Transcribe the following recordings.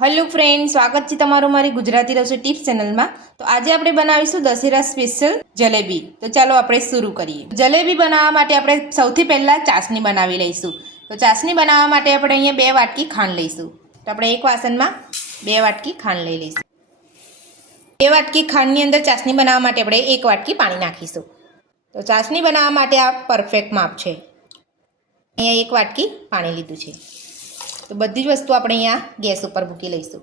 Hello friend, स्वागत है तमारो मारी गुजराती रसोई टिप्स चैनल में। तो आज આપણે બનાવીશું દશેરા સ્પેશિયલ જલેબી। તો ચાલો આપણે શરૂ કરીએ। જલેબી બનાવવા માટે આપણે સૌથી પહેલા ચાસણી બનાવી લઈશું। તો ચાસણી બનાવવા માટે આપણે અહીંયા 2 વાટકી ખાંડ લઈશું। તો આપણે એક વાસણમાં 2 વાટકી ખાંડ લઈ લઈશું। 2 વાટકી ખાંડની અંદર ચાસણી બનાવવા માટે આપણે 1 વાટકી પાણી નાખીશું। તો ચાસણી બનાવવા માટે આ પરફેક્ટ માપ છે। અહીંયા 1 વાટકી પાણી લીધું છે। तो बधी ज वस्तु આપણે અહીંયા ગેસ ઉપર મૂકી લઈશું।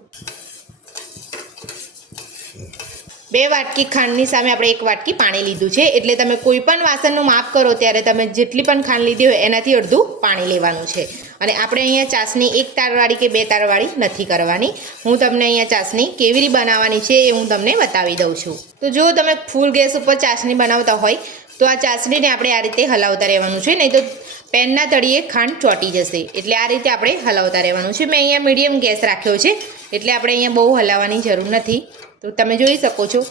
2 વાટકી ખાંડની સામે આપણે 1 વાટકી પાણી લીધું છે, એટલે તમે કોઈ પણ વાસણનું માપ કરો ત્યારે તમે જેટલી પણ ખાંડ લીધી હોય એનાથી અડધું પાણી લેવાનું છે। અને આપણે અહીંયા ચાસણી 1 તારવાળી કે 2 તારવાળી નથી કરવાની। હું તમને અહીંયા ચાસણી કેવી રીતે બનાવવાની છે એ હું તમને બતાવી દઉં છું। તો જો તમે ફૂલ ગેસ ઉપર ચાસણી બનાવતા હોય તો આ ચાસણીને આપણે આ રીતે હલાવતા રહેવાનું છે, નહીં તો પેનના તળિયે ખાંડ ચોંટી જશે। એટલે આ રીતે આપણે હલાવતા રહેવાનું છે। મેં અહીંયા મીડિયમ ગેસ રાખ્યો છે, એટલે આપણે અહીંયા બહુ હલાવવાની જરૂર નથી। તો તમે જોઈ શકો છો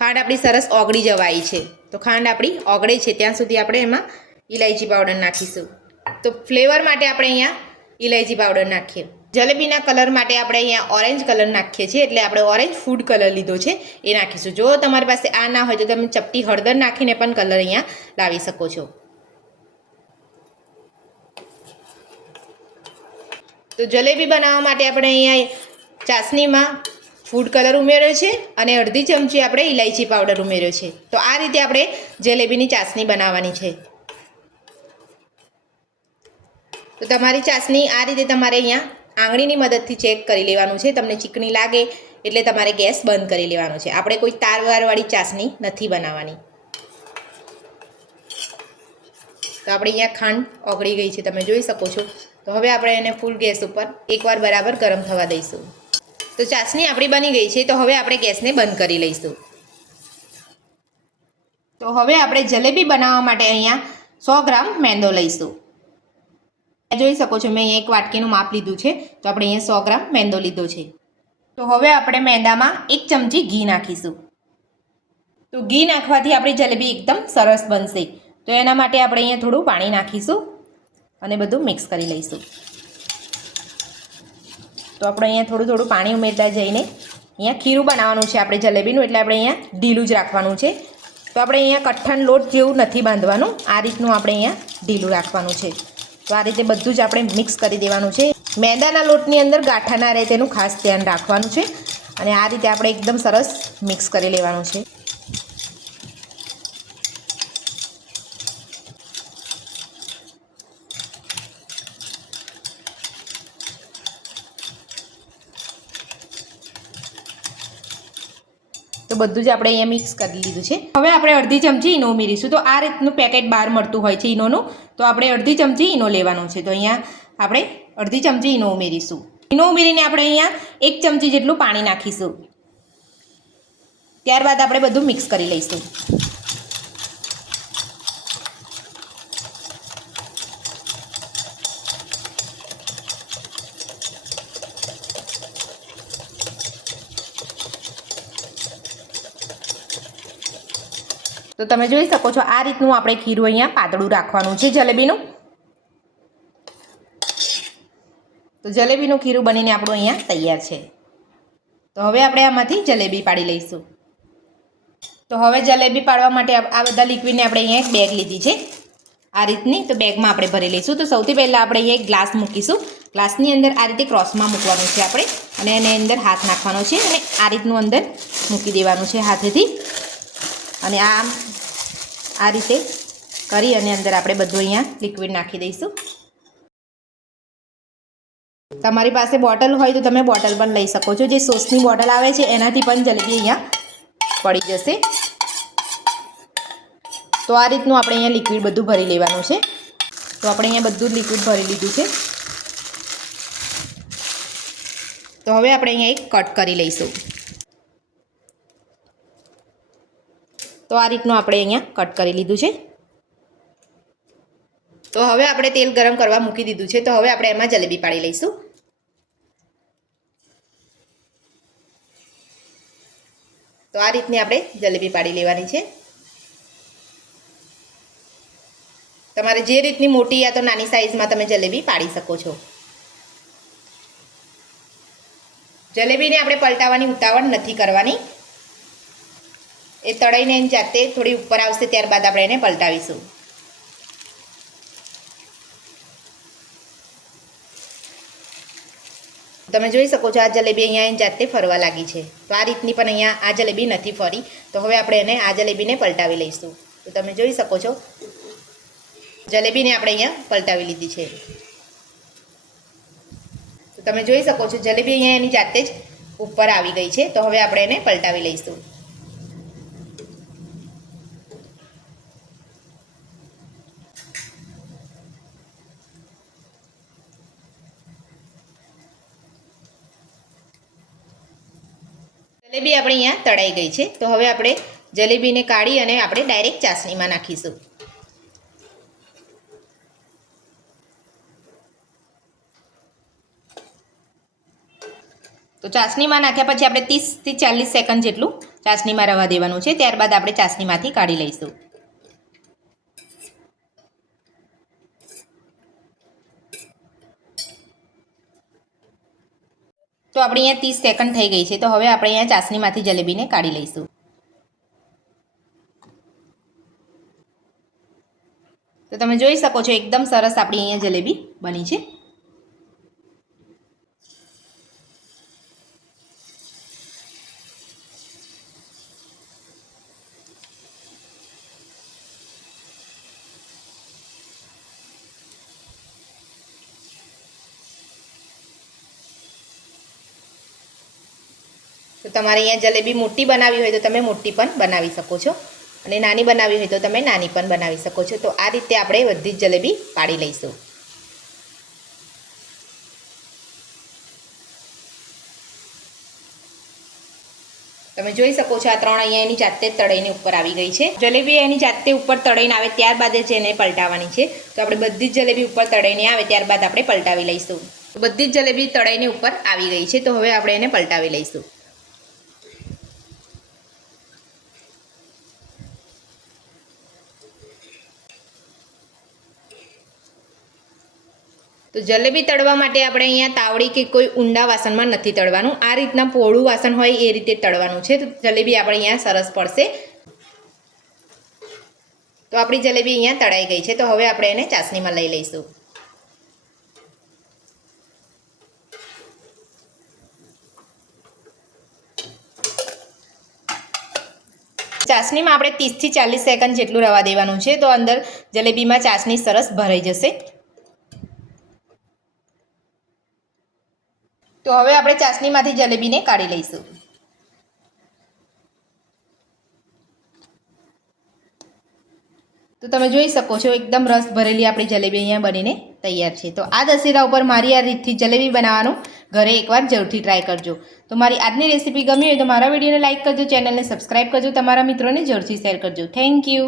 ખાંડ આપણી સરસ ઓગળી જવાઈ છે। તો ખાંડ આપણી ઓગળે છે ત્યાં સુધી આપણે એમાં ઇલાયચી પાવડર નાખીશું। તો ફ્લેવર માટે આપણે અહીંયા ઇલાયચી પાવડર નાખીએ। જલેબીના કલર માટે આપણે અહીંયા ઓરેન્જ કલર નાખીએ છીએ, એટલે આપણે ઓરેન્જ ફૂડ કલર લીધો છે એ નાખીશું। જો તમારી પાસે આ ના હોય તો તમે ચપટી હળદર નાખીને પણ કલર અહીંયા લાવી શકો છો। તો જલેબી બનાવવા માટે આપણે અહીંયા ચાસણીમાં ફૂડ કલર ઉમેર્યો છે અને અડધી ચમચી આપણે ઇલાયચી પાવડર ઉમેર્યો છે। તો આ રીતે આપણે જલેબીની ચાસણી બનાવવાની છે। તો તમારી ચાસણી આ રીતે તમારે અહીંયા આંગળીની મદદથી ચેક કરી લેવાનું છે। તમને ચીકણી લાગે એટલે તમારે ગેસ બંધ કરી લેવાનો છે। આપણે કોઈ તારવારવાળી ચાસણી નથી બનાવવાની। તો આપણે અહીંયા ખાંડ ઓગળી ગઈ છે, તમે જોઈ શકો છો। તો હવે આપણે એને ફૂલ ગેસ ઉપર એકવાર બરાબર ગરમ થવા દઈશું। તો ચાસણી આપણી બની ગઈ છે, તો હવે આપણે ગેસને બંધ કરી લઈશું। તો હવે આપણે જલેબી બનાવવા માટે અહીંયા 100 ગ્રામ મેંદો લઈશું। જોઈ શકો છો મેં અહીંયા 1 વાટકીનું માપ લીધું છે, તો આપણે અહીંયા 100 ગ્રામ મેંદો લીધો છે। તો હવે આપણે મેંદામાં 1 ચમચી ઘી નાખીશું। તો ઘી નાખવાથી આપણી જલેબી એકદમ સરસ બનશે। તો એના માટે આપણે અહીંયા થોડું પાણી નાખીશું અને બધું મિક્સ કરી લઈશું। તો આપણે અહીંયા થોડું થોડું પાણી ઉમેરતા જઈને અહીંયા ખીરું બનાવવાનું છે આપણે જલેબીનું, એટલે આપણે અહીંયા ઢીલું જ રાખવાનું છે। તો આપણે અહીંયા કઠણ લોટ જેવું નથી બાંધવાનું, આ રીતનું આપણે અહીંયા ઢીલું રાખવાનું છે। તો આ રીતે બધું જ આપણે મિક્સ કરી દેવાનું છે। મેંદાના લોટની અંદર ગાંઠા ના રહે તેનું ખાસ ધ્યાન રાખવાનું છે, અને આ રીતે આપણે એકદમ સરસ મિક્સ કરી લેવાનું છે। તો બધું જ આપણે અહીંયા મિક્સ કરી લીધું છે। હવે આપણે અડધી ચમચી ઈનો ઉમેરીશું। તો આ રીતનું પેકેટ બહાર મળતું હોય છે ઈનોનું, તો આપણે અડધી ચમચી ઈનો લેવાનું છે। તો અહીંયા આપણે અડધી ચમચી ઈનો ઉમેરીશું। ઈનો ઉમેરીને આપણે અહીંયા 1 ચમચી જેટલું પાણી નાખીશું। ત્યારબાદ આપણે બધું મિક્સ કરી લઈશું। તો તમે જોઈ શકો છો આ રીતનું આપણે ખીરું અહીંયા પાતળું રાખવાનું છે જલેબીનું। તો જલેબીનું ખીરું બનીને આપણું અહીંયા તૈયાર છે। તો હવે આપણે આમાંથી જલેબી પાડી લઈશું। તો હવે જલેબી પાડવા માટે આ બધા લિક્વિડને આપણે અહીંયા એક બેગ લીધી છે આ રીતની। તો બેગમાં આપણે ભરી લઈશું। તો સૌથી પહેલાં આપણે અહીંયા એક ગ્લાસ મૂકીશું। ગ્લાસની અંદર આ રીતે ક્રોસમાં મૂકવાનું છે આપણે, અને એની અંદર હાથ નાખવાનો છે અને આ રીતનું અંદર મૂકી દેવાનું છે હાથેથી। અને આ રીતે કરી અને અંદર આપણે બધું અહીંયા લિક્વિડ નાખી દઈશું। તમારી પાસે બોટલ હોય તો તમે બોટલ પણ લઈ શકો છો, જે સોસની બોટલ આવે છે એનાથી પણ જલેબી અહીંયા પડી જશે। તો આ રીતનું આપણે અહીંયા લિક્વિડ બધું ભરી લેવાનું છે। તો આપણે અહીંયા બધું જ લિક્વિડ ભરી લીધું છે। તો હવે આપણે અહીંયા એક કટ કરી લઈશું। તો આ રીતનું આપણે અહીંયા કટ કરી લીધું છે। તો હવે આપણે તેલ ગરમ કરવા મૂકી દીધું છે। તો હવે આપણે એમાં જલેબી પાડી લઈશું। તો આ રીતની આપણે જલેબી પાડી લેવાની છે। તમારે જે રીતની મોટી યા તો નાની સાઈઝમાં તમે જલેબી પાડી શકો છો। જલેબીને આપણે પલટાવવાની ઉતાવળ નથી કરવાની. એ તળાઈને એની જાતે થોડી ઉપર આવશે ત્યારબાદ આપણે એને પલટાવીશું. તમે જોઈ શકો છો આ જલેબી અહીંયા એની જાતે ફરવા લાગી છે. તો આ રીતની પણ અહીંયા આ જલેબી નથી ફરી. તો હવે આપણે એને આ જલેબીને પલટાવી લઈશું. તો તમે જોઈ શકો છો જલેબીને આપણે અહીંયા પલટાવી લીધી છે. તો તમે જોઈ શકો છો જલેબી અહીંયા એની જાતે જ ઉપર આવી ગઈ છે. તો હવે આપણે એને પલટાવી લઈશું. જલેબી આપણે અહીંયા તળાઈ ગઈ છે. તો હવે આપણે જલેબીને કાઢી અને આપણે ડાયરેક્ટ ચાસણીમાં નાખીશું. તો ચાસણીમાં નાખ્યા પછી આપણે 30 થી 40 સેકન્ડ જેટલું ચાસણીમાં રવા દેવાનું છે. ત્યારબાદ આપણે ચાસણીમાંથી કાઢી લઈશું. તો આપણે અહીંયા 30 સેકન્ડ થઈ ગઈ છે. તો હવે આપણે અહીંયા ચાસણીમાંથી જલેબીને કાઢી લઈશું. તો તમે જોઈ શકો છો એકદમ સરસ આપણી અહીંયા જલેબી બની છે. તો તમારે અહીંયા જલેબી મોટી બનાવી હોય તો તમે મોટી પણ બનાવી શકો છો અને નાની બનાવી હોય તો તમે નાની પણ બનાવી શકો છો. તો આ રીતે આપણે બધી જ જલેબી પાડી લઈશું. તમે જોઈ શકો છો આ ત્રણ અહીંયા એની જાતે તળાઈને ઉપર આવી ગઈ છે. જલેબી એની જાતે ઉપર તળાઈને આવે ત્યારબાદ જ એને પલટાવવાની છે. તો આપણે બધી જ જલેબી ઉપર તળાઈને આવે ત્યારબાદ આપણે પલટાવી લઈશું. બધી જ જલેબી તળાઈને ઉપર આવી ગઈ છે. તો હવે આપણે એને પલટાવી લઈશું. તો જલેબી તળવા માટે આપણે અહીંયા તાવડી કે કોઈ ઊંડા વાસણમાં નથી તળવાનું. આ રીતના પહોળું વાસણ હોય એ રીતે તળવાનું છે. તો જલેબી આપણે અહીંયા સરસ પડશે. તો આપણી જલેબી અહીંયા તળાઈ ગઈ છે. તો હવે આપણે એને ચાસણીમાં લઈ લઈશું. ચાસણીમાં આપણે 30 થી 40 સેકન્ડ જેટલું રવા દેવાનું છે. તો અંદર જલેબીમાં ચાસણી સરસ ભરાઈ જશે. તો હવે આપણે ચાસણીમાંથી જલેબીને કાઢી લઈશું. તો તમે જોઈ શકો છો એકદમ રસ ભરેલી આપણી જલેબી અહીંયા બનીને તૈયાર છે. તો આ દશેરા ઉપર મારી આ રીતથી જલેબી બનાવવાનું ઘરે એકવાર જરૂરથી ટ્રાય કરજો. તો મારી આજની રેસીપી ગમી હોય તો મારા વિડીયોને લાઇક કરજો, ચેનલને સબસ્ક્રાઈબ કરજો, તમારા મિત્રોને જરૂરથી શેર કરજો. Thank you.